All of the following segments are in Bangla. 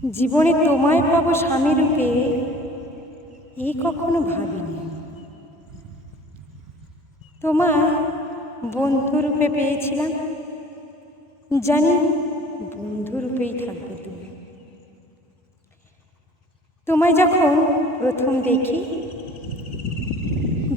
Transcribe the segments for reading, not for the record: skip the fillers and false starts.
জীবনে তোমায় পাবো স্বামী রূপে, এই কখনো ভাবিনি। তোমায় বন্ধু রূপে পেয়েছিলাম, জানি বন্ধু রূপেই থাকবে তুমি। তোমায় যখন প্রথম দেখি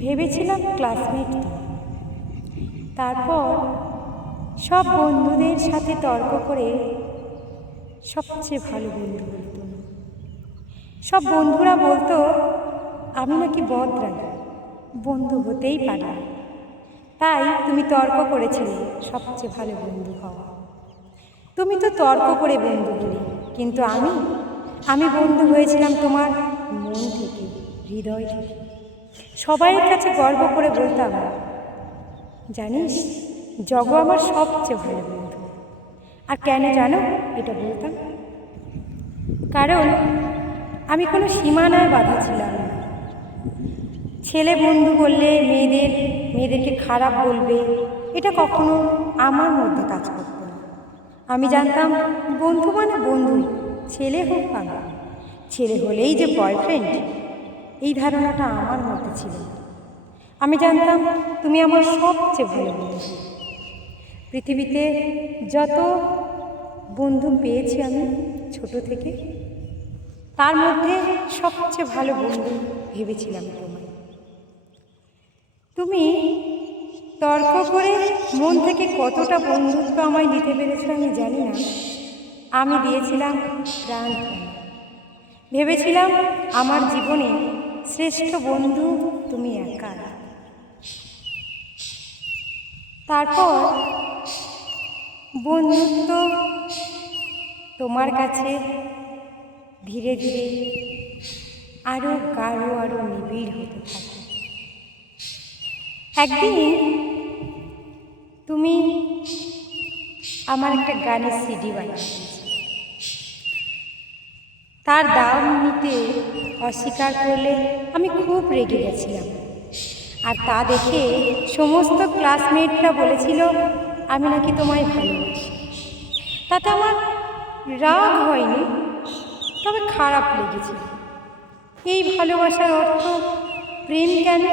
ভেবেছিলাম ক্লাসমেট তুমি। তারপর সব বন্ধুদের সাথে তর্ক করে সবচেয়ে ভালো বন্ধু হলো তুমি। সব বন্ধুরা বলতো আমি নাকি বদরাগ, বন্ধু হতেই পারে না। তাই তুমি তর্ক করেছিলে সবচেয়ে ভালো বন্ধু হওয়া। তুমি তো তর্ক করে বন্ধু হলে, কিন্তু আমি বন্ধু হয়েছিলাম তোমার মন থেকে, হৃদয় থেকে। সবাইয়ের কাছে গর্ব করে বলতাম, জানিস জগ আমার সবচেয়ে ভালো বন্ধু। আর কেন জানো এটা বলতাম? কারণ আমি কোনো সীমানায় বাধা ছিলাম না। ছেলে বন্ধু বললে মেয়েদেরকে খারাপ বলবে, এটা কখনো আমার মধ্যে কাজ করত না। আমি জানতাম বন্ধু মানে বন্ধুই, ছেলে হোক বা না। ছেলে হলেই যে বয়ফ্রেন্ড, এই ধারণাটা আমার মধ্যে ছিল। আমি জানতাম তুমি আমার সবচেয়ে ভালো বন্ধু। পৃথিবীতে যত বন্ধু পেয়েছি আমি ছোট থেকে, তার মধ্যে সবচেয়ে ভালো বন্ধু ভেবেছিলাম তোমায়। তুমি তর্ক করে মন থেকে কতটা বন্ধুত্ব আমায় দিতে পেরেছো আমি জানি না। আমি দিয়েছিলাম প্রাণ। ভেবেছিলাম আমার জীবনে শ্রেষ্ঠ বন্ধু তুমি একা। তারপর বন্ধুত্ব তোমার কাছে ধীরে ধীরে আরো গাঢ়, আরো নিবিড় হতে থাকে। একদিন তুমি আমার একটা গানের সিডি বানিয়েছিলে। তার দাম নিতে অস্বীকার করলে আমি খুব রেগে গেছিলাম। আর তা দেখে সমস্ত ক্লাসমেটরা বলেছিল আমি নাকি তোমায় ভালোবাসি। তাতে আমার রাগ হয়নি, তবে খারাপ লেগেছিল। এই ভালোবাসার অর্থ প্রেম কেন,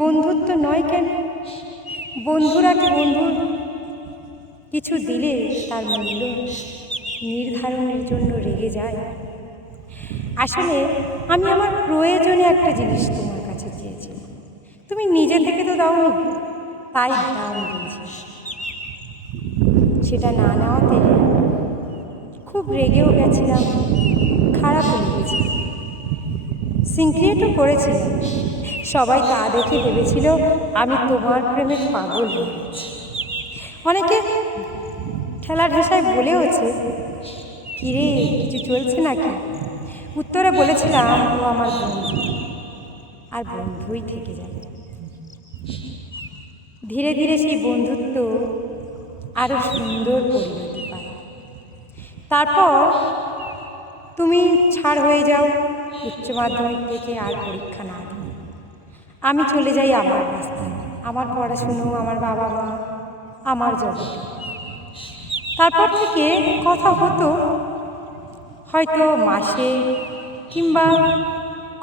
বন্ধুত্ব নয় কেন? বন্ধুরা কি বন্ধুর কিছু দিলে তার মূল্য নির্ধারণের জন্য রেগে যায়? আসলে আমি আমার প্রয়োজনে একটা জিনিস তোমার কাছে চেয়েছি, তুমি নিজে থেকে তো দাওনি, তাই দাম দিয়েছি। সেটা না নেওয়াতে খুব রেগেও গেছিলাম, খারাপ লেগেছিল, সিনক্রিয়েটও করেছিলাম। সবাই তা দেখে ভেবেছিল আমি তোমার প্রেমে পাগল হয়ে গেছি। অনেকে ঠেলা ঢেসায় বলেওছে, কিরে কিছু চলছে নাকি? উত্তরে বলেছিলাম ও আমার বন্ধু, আর বন্ধুই থেকে যাবে। ধীরে ধীরে সেই বন্ধুত্ব আরো সুন্দর পরিণতি পায়। তারপর তুমি ছাড় হয়ে যাও উচ্চ মাধ্যমিক থেকে, আর পরীক্ষা না দিয়ে আমি চলে যাই আমার রাস্তায়, আমার পড়াশুনো, আমার বাবা মা, আমার জগতে। তারপর থেকে কথা হতো, হয়তো মাসে কিংবা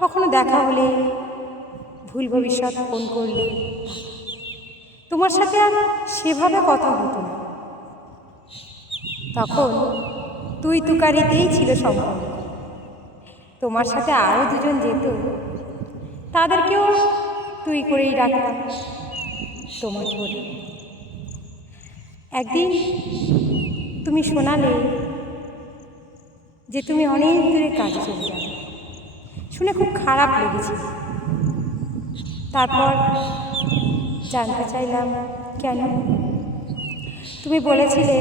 কখনো দেখা হলে, ভুল ভবিষ্যৎ ফোন করলে। তোমার সাথে আর সেভাবে কথা হতো না। তখন তুই তুকারিতেই ছিল সম্পর্ক। তোমার সাথে আরও দুজন যেত, তাদেরকেও তুই করেই রাখতাম তোমার করে। একদিন তুমি শোনালে যে তুমি অনেক দূরে কাজে চলে যাবে, শুনে খুব খারাপ লেগেছিল। তারপর জানতে চাইলাম কেন। তুমি বলেছিলে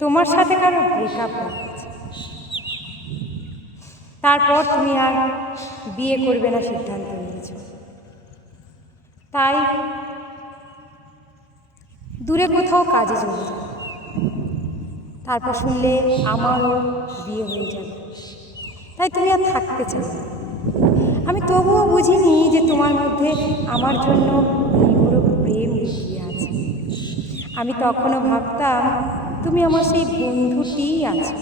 তোমার সাথে কারো ব্রেকআপ হয়ে গেছে, তারপর তুমি আর বিয়ে করবে না সিদ্ধান্ত নিয়েছ। তাই দূরে কোথাও কাজে চলে যাও। তারপর শুনলে আমারও বিয়ে হয়ে যাবে, তাই তুমি আর থাকতে চাও না। আমি তবুও বুঝিনি যে তোমার মধ্যে আমার জন্য নিগুড় প্রেম লুকিয়ে আছে। আমি তখনও ভাবতাম তুমি আমার সেই বন্ধুটিই আছো,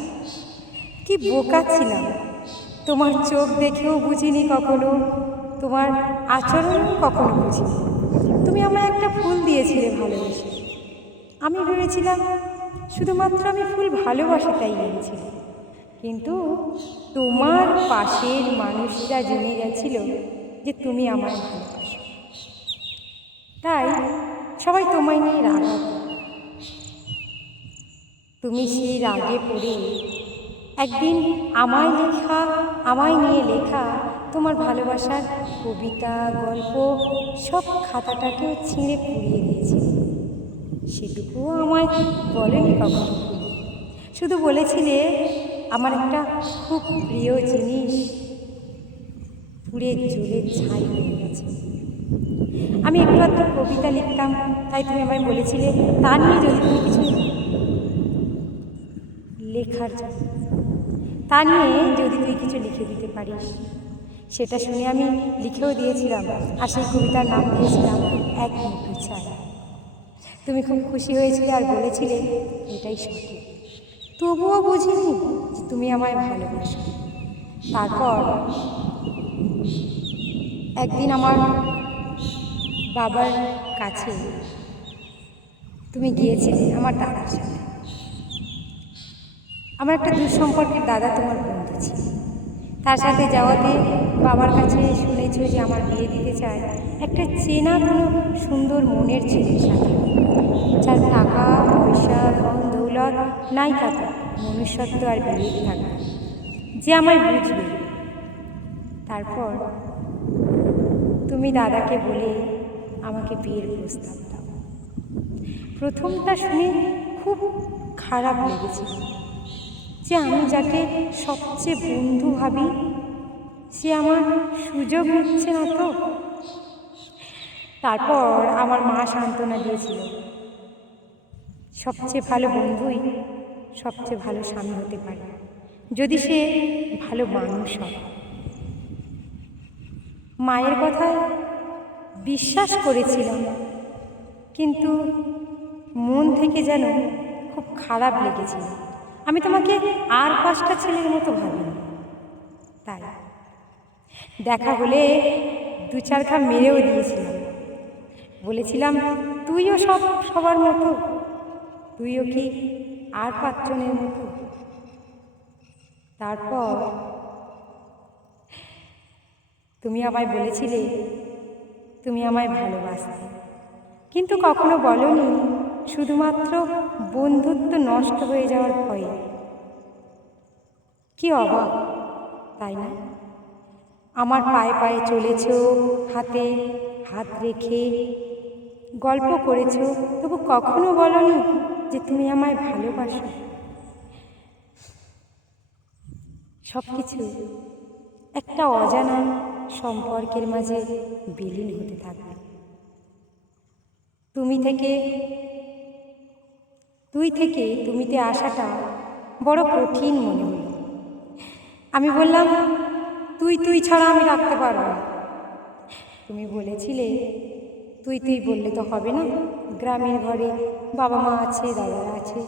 কি বোকা ছিলাম, তোমার চোখ দেখেও বুঝিনি কখনো, তোমার আচরণও কখনো বুঝিনি। তুমি আমায় একটা ফুল দিয়েছিলে ভালোবেসে, আমি ভেবেছিলাম শুধুমাত্র আমি ফুল ভালোবাসি তাই এনেছিলাম। কিন্তু তোমার পাশের মানুষরা জেনে গেছিল যে তুমি আমায় ভালোবাসো, তাই সবাই তোমায় নিয়ে রাগাত। তুমি সেই রাগে পড়ে একদিন আমায় নিয়ে লেখা তোমার ভালোবাসার কবিতা, গল্প সব খাতাটাকেও ছিঁড়ে পুড়িয়ে দিয়েছিল। সেটুকুও আমায় বলেনি কখনো, শুধু বলেছিলে আমার একটা খুব প্রিয় জিনিস পুড়ে জ্বলে ছাই হয়ে গেছে। আমি একটু কবিতা লিখতাম, তাই তুমি আমায় বলেছিলে তা নিয়ে যদি তুমি কিছু লেখার জন্য, তা নিয়ে যদি তুই কিছু লিখে দিতে পারিস। সেটা শুনে আমি লিখেও দিয়েছিলাম, আর সেই কবিতার নাম দিয়েছিলাম এক মুঠো ছাই। তুমি খুব খুশি হয়েছিলে আর বলেছিলে এটাই সত্যি। তবুও বুঝিনি যে তুমি আমায় ভালোবাসো। তারপর একদিন আমার বাবার কাছে তুমি গিয়েছিলে আমার দাদার সাথে। আমার একটা দুঃসম্পর্কের দাদা তোমার বন্ধু ছিল, তার সাথে যাওয়াতে বাবার কাছে শুনেছো যে আমার বিয়ে দিতে চায় একটা চেনা কোনো সুন্দর মনের ছেলের সাথে, যার টাকা পয়সা ধন দৌলত নাই থাকা, মনুষ্যত্ব আর বিবেক থাকা, যে আমায় বুঝবে। তারপর তুমি দাদাকে বলে আমাকে বিয়ের প্রস্তাব দাও। প্রথমটা শুনে খুব খারাপ লেগেছিল যে আমি যাকে সবচেয়ে বন্ধু ভাবি সে আমার সুযোগ নিচ্ছে না তো। তারপর আমার মা সান্ত্বনা দিয়েছিল, সবচেয়ে ভালো বন্ধুই সবচেয়ে ভালো স্বামী হতে পারে যদি সে ভালো মানুষ হয়। মায়ের কথায় বিশ্বাস করেছিলাম, কিন্তু মন থেকে যেন খুব খারাপ লেগেছিল। আমি তোমাকে আর 5টা ছেলের মতো ভাবিনি। তাই দেখা হলে 2-4 ঘা মেরেও দিয়েছিলাম, বলেছিলাম তুইও সবার মতো, তুইও কি আর 5 জনের মতো। তারপর তুমি আমায় বলেছিলে তুমি আমায় ভালোবাসতে, কিন্তু কখনো বলনি শুধুমাত্র বন্ধুত্ব নষ্ট হয়ে যাওয়ার ভয়ে। কি অবাক তাই না? আমার পায়ে পায়ে চলেছ, হাতে হাত রেখে গল্প করেছ, তবু কখনো বলনি যে তুমি আমায় ভালোবাসো। সব কিছু একটা অজানা সম্পর্কের মাঝে বিলীন হতে থাকবে। তুই থেকে তুমিতে আসাটা বড় কঠিন মনে হলো। আমি বললাম তুই ছাড়া আমি রাখতে পারবো না। তুমি বলেছিলে তুই বললে তো হবে না, গ্রামের ঘরে বাবা মা আছে, দাদারা আছে,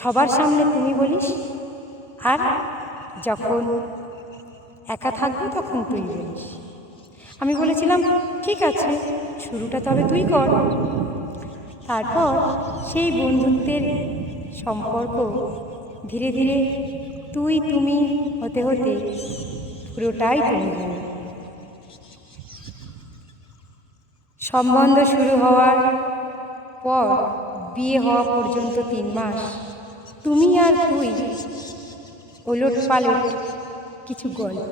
সবার সামনে তুমি বলিস, আর যখন একা থাকবো তখন তুই বলিস। আমি বলেছিলাম ঠিক আছে, শুরুটা তবে তুই কর। তারপর সেই বন্ধুত্বের সম্পর্ক ধীরে ধীরে তুমি হতে হতে পুরোটাই তুমি হয়ে। সম্বন্ধ শুরু হওয়ার পর বিয়ে হওয়া পর্যন্ত 3 মাস তুমি আর তুই ওলট পালট কিছু গল্প।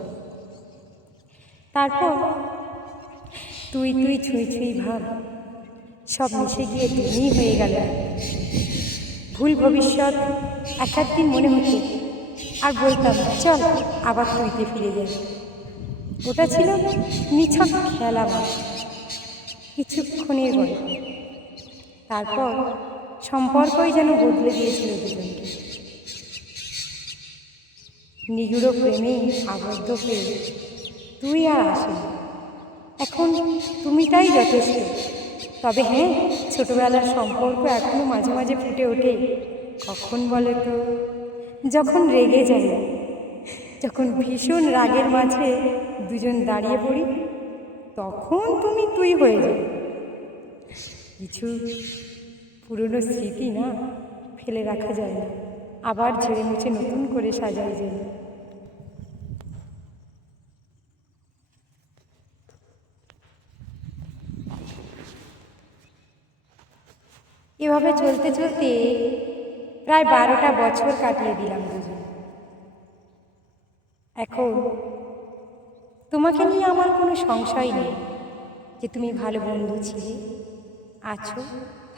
তারপর তুই ছুঁই ভাব সব মিশে গিয়ে তুমিই হয়ে গেল। ভুল ভবিষ্যৎ এক একদিন মনে হতো আর বলতাম চল আবার তুইতে ফিরে যাই। ওটা ছিল নিছক খেলা, কিছুক্ষণের গল্প। তারপর সম্পর্কই যেন বদলে দিয়েছিল দুজনকে। নিগুড়ো প্রেমে আবদ্ধ হয়ে তুই আর আসেনি, এখন তুমিটাই যথেষ্ট। তবে হ্যাঁ, ছোটবেলার সম্পর্ক এখনো মাঝে মাঝে ফুটে ওঠে। কখন বলো তো? যখন রেগে যায়, যখন ভীষণ রাগের মাঝে দুজন দাঁড়িয়ে পড়ি, তখন তুমি তুই হয়ে যাও। কিছু পুরনো স্মৃতি না, ফেলে রাখা যায় না, আবার ঝেড়ে মুছে নতুন করে সাজাই যায়। এভাবে চলতে চলতে প্রায় 12টা বছর কাটিয়ে দিলাম দুজন। এখন তোমাকে নিয়ে আমার কোনো সংশয় নেই যে তুমি ভালো বন্ধু ছিলে, আছো,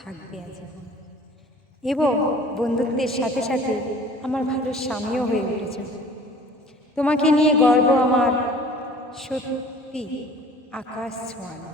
থাকবে আজীবন, এবং বন্ধুত্বের সাথে সাথে আমার ভালো স্বামীও হয়ে উঠেছ। তোমাকে নিয়ে গর্ব আমার সত্যি আকাশ ছোঁয়ানো।